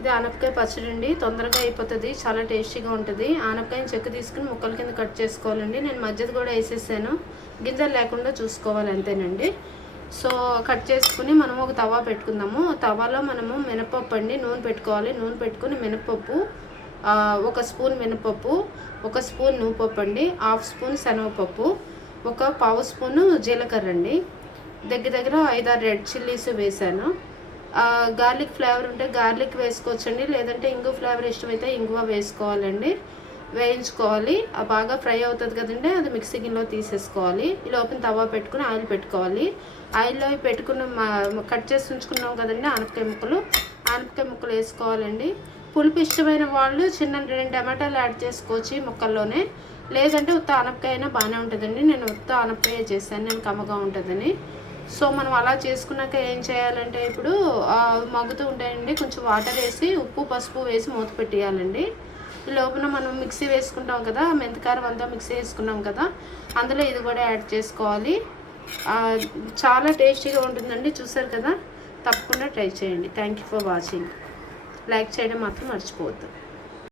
ఇది ఆనపకాయ పచ్చడి అండి. తొందరగా అయిపోతుంది, చాలా టేస్టీగా ఉంటుంది. ఆనపకాయని చెక్కు తీసుకుని ముక్కల కింద కట్ చేసుకోవాలండి. నేను మధ్యది కూడా వేసేసాను, గింజలు లేకుండా చూసుకోవాలి అంతేనండి. సో కట్ చేసుకుని మనం ఒక తవా పెట్టుకుందాము. తవాలో మనము మినపప్పు అండి నూనె పెట్టుకోవాలి. నూనె పెట్టుకుని మినపప్పు, 1 స్పూన్ మినపప్పు, 1 స్పూన్ నువ్వుపప్పు అండి, 1/2 స్పూన్ శనగపప్పు, 1/4 స్పూను జీలకర్ర అండి, దగ్గర 5-6 రెడ్ చిల్లీస్ వేసాను. గార్లిక్ ఫ్లేవర్ ఉంటే గార్లిక్ వేసుకోవచ్చండి, లేదంటే ఇంగువ ఫ్లేవర్ ఇష్టమైతే ఇంగువ వేసుకోవాలండి. వేయించుకోవాలి. బాగా ఫ్రై అవుతుంది కదండి, అది మిక్సీ గిన్నెలో తీసేసుకోవాలి. ఈ లోపల తవా పెట్టుకుని ఆయిల్ పెట్టుకోవాలి. ఆయిల్లో పెట్టుకున్న కట్ చేసి ఉంచుకున్నాం కదండి ఆనపకాయ ముక్కలు వేసుకోవాలండి. పులుపు ఇష్టమైన వాళ్ళు చిన్న 2 టమాటాలు యాడ్ చేసుకోవచ్చు ఈ ముక్కల్లోనే, లేదంటే ఉత్త ఆనపకాయ అయినా బాగానే ఉంటుందండి. నేను ఉత్త ఆనపకాయ చేశాను, నేను కమ్మగా ఉంటుందని. సో మనం అలా చేసుకున్నాక ఏం చేయాలంటే ఇప్పుడు మగ్గుతూ ఉంటాయండి, కొంచెం వాటర్ వేసి ఉప్పు పసుపు వేసి మూత పెట్టేయాలండి. ఈ లోపల మనం మిక్సీ వేసుకుంటాం కదా, మెంతికారం అంతా మిక్సీ వేసుకున్నాం కదా, అందులో ఇది కూడా యాడ్ చేసుకోవాలి. చాలా టేస్టీగా ఉంటుందండి. చూసారు కదా, తప్పకుండా ట్రై చేయండి. Thank you for watching. Like చేయడం మాత్రం మర్చిపోవద్దు.